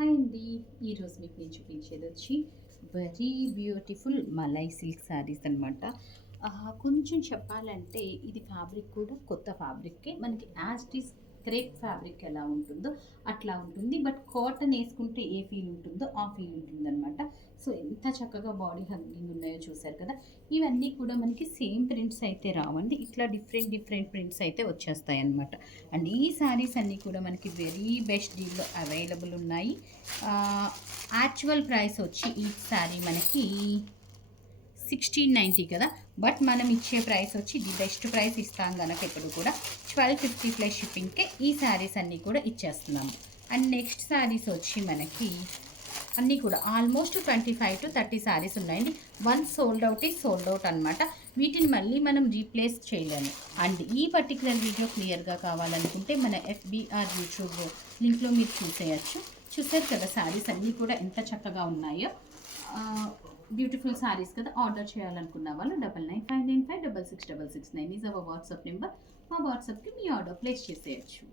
Hi అండి. ఈరోజు మీకు నేను చూపించేది వచ్చి very beautiful malai silk saris అనమాట. కొంచెం చెప్పాలంటే ఇది ఫ్యాబ్రిక్ కూడా కొత్త ఫ్యాబ్రిక్కే. మనకి as it is crepe fabric ఎలా ఉంటుందో అట్లా ఉంటుంది. బట్ కాటన్ వేసుకుంటే ఏ ఫీల్ ఉంటుందో ఆ ఫీల్ ఉంటుందన్నమాట. సో ఎంత చక్కగా బాడీ హగ్గింగ్ ఉన్నాయో చూసారు కదా. ఇవన్నీ కూడా మనకి సేమ్ ప్రింట్స్ అయితే రావండి. ఇట్లా డిఫరెంట్ డిఫరెంట్ ప్రింట్స్ అయితే వచ్చేస్తాయి అనమాట. అండ్ ఈ శారీస్ అన్నీ కూడా మనకి వెరీ బెస్ట్ డీల్లో అవైలబుల్ ఉన్నాయి. యాక్చువల్ ప్రైస్ వచ్చి ఈ శారీ మనకి 1690 కదా. బట్ మనం ఇచ్చే ప్రైస్ వచ్చి ది బెస్ట్ ప్రైస్ ఇస్తాం కనుక ఇప్పుడు కూడా 1250 ప్లస్ షిప్పింగ్కే ఈ శారీస్ అన్నీ కూడా ఇచ్చేస్తున్నాము. అండ్ నెక్స్ట్ శారీస్ వచ్చి మనకి అన్నీ కూడా ఆల్మోస్ట్ 25 to 30 శారీస్ ఉన్నాయండి. వన్ సోల్డ్ అవుట్ ఈ సోల్డ్ అవుట్ అనమాట. వీటిని మళ్ళీ మనం రీప్లేస్ చేయలేము. అండ్ ఈ పర్టికులర్ వీడియో క్లియర్గా కావాలనుకుంటే మన ఎఫ్బిఆర్ యూట్యూబ్ లింక్లో మీరు చూసేయచ్చు. చూసారు కదా శారీస్ అన్నీ కూడా ఎంత చక్కగా ఉన్నాయో. బ్యూటిఫుల్ శారీస్ కదా. ఆర్డర్ చేయాలనుకున్న వాళ్ళు 9959966669 ఈజ్ అవర్ వాట్సాప్ నెంబర్. మా వాట్సాప్కి మీ ఆర్డర్ ప్లేస్ చేసేయచ్చు.